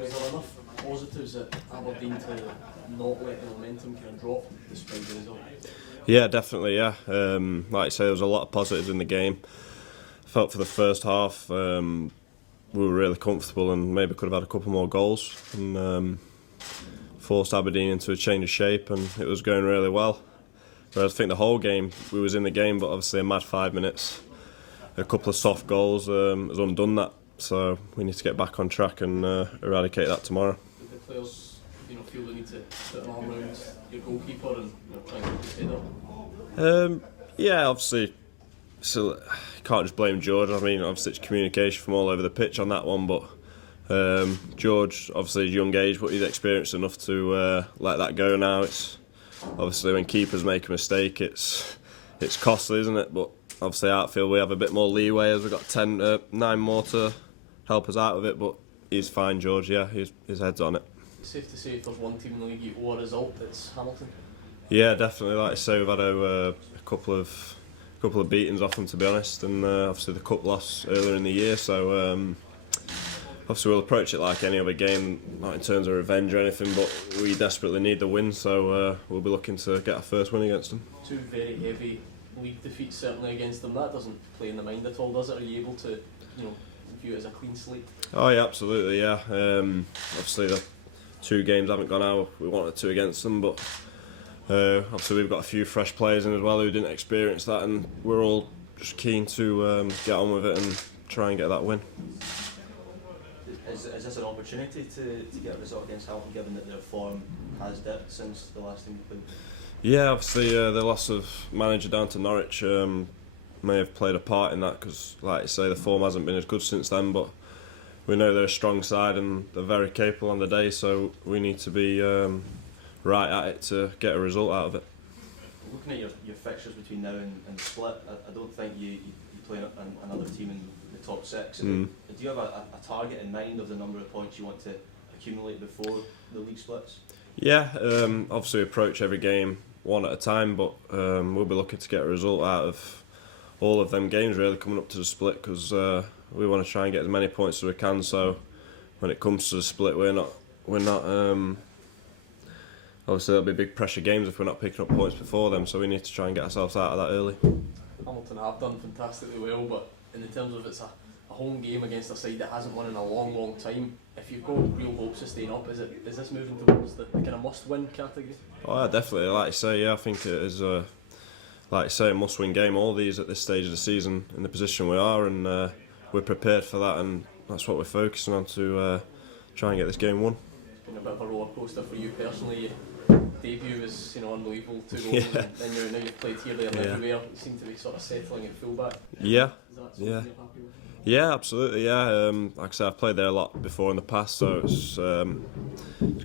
was there enough positives at Aberdeen to not let the momentum kind of drop despite the result? Yeah, definitely. Yeah, like I say, there was a lot of positives in the game. I felt for the first half we were really comfortable and maybe could have had a couple more goals and forced Aberdeen into a change of shape, and it was going really well. Whereas I think the whole game we was in the game, but obviously a mad 5 minutes, a couple of soft goals has undone that. So we need to get back on track and eradicate that tomorrow. Did the players, feel the need to put an arm around your goalkeeper and try and keep his head up? Yeah, obviously. So you can't just blame George. I mean, obviously it's communication from all over the pitch on that one, but George, obviously his young age, but he's experienced enough to let that go now. It's obviously when keepers make a mistake, it's costly, isn't it? But obviously outfield we have a bit more leeway as we've got 9 more to help us out of it. But he's fine, George. Yeah, his head's on it. It's safe to say if there's one team in the league you owe a result, it's Hamilton. Yeah, definitely. Like I say, we've had a couple of beatings off them, to be honest, and obviously the cup loss earlier in the year. So obviously we'll approach it like any other game, not in terms of revenge or anything, but we desperately need the win. So we'll be looking to get our first win against them. 2 very heavy league defeats certainly against them. That doesn't play in the mind at all, does it? Are you able to, view it as a clean slate? Oh yeah, absolutely. Yeah. Obviously the 2 games haven't gone out. We wanted 2 against them, but obviously we've got a few fresh players in as well who didn't experience that, and we're all just keen to get on with it and try and get that win. Is this an opportunity to get a result against Hamilton, given that their form has dipped since the last time you played? Yeah, obviously the loss of manager down to Norwich may have played a part in that, because like I say, the form hasn't been as good since then, but we know they're a strong side and they're very capable on the day, so we need to be right at it to get a result out of it. Looking at your fixtures between now and the split, I don't think you play another team in the top 6. Do you have a target in mind of the number of points you want to accumulate before the league splits? Yeah, obviously we approach every game one at a time, but we'll be looking to get a result out of all of them games really coming up to the split, because we want to try and get as many points as we can, so when it comes to the split we're not obviously there'll be big pressure games if we're not picking up points before them, so we need to try and get ourselves out of that early. Hamilton have done fantastically well, but in terms of it's a home game against a side that hasn't won in a long time, if you've got real hopes of staying up, is this moving towards the kind of must-win category? Oh yeah, definitely. Like you say, yeah, I think it is a must-win game. All these at this stage of the season in the position we are, and we're prepared for that, and that's what we're focusing on to try and get this game won. It's been a bit of a roller coaster for you personally. Debut was unbelievable, 2 goals, Yeah. and then now you've played here, there and everywhere. You seem to be sort of settling at fullback. Yeah. Is that something you're happy with? Yeah, absolutely. Yeah, like I said, I've played there a lot before in the past, so it's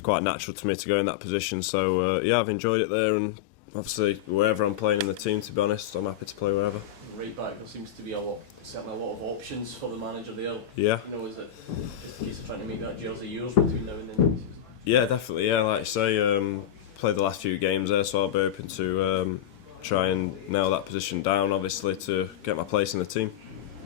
quite natural to me to go in that position. So yeah, I've enjoyed it there, and obviously wherever I'm playing in the team, to be honest, I'm happy to play wherever. Right back, there seems to be certainly a lot of options for the manager there. Yeah. Is it just a case of trying to make that jersey yours between now and then? Yeah, definitely. Yeah, like I say, played the last few games there, so I'll be open to try and nail that position down, obviously, to get my place in the team.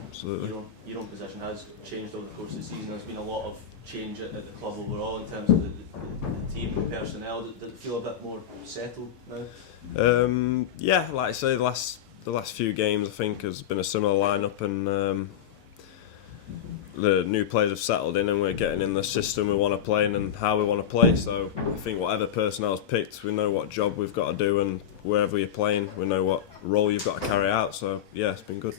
Absolutely. Your own position has changed over the course of the season. There's been a lot of change at the club overall in terms of the team and personnel. Does it feel a bit more settled now? Yeah, like I say, the last few games I think has been a similar lineup, and the new players have settled in, and we're getting in the system we want to play in and how we want to play. So I think whatever personnel's picked, we know what job we've got to do, and wherever you're playing, we know what role you've got to carry out. So yeah, it's been good.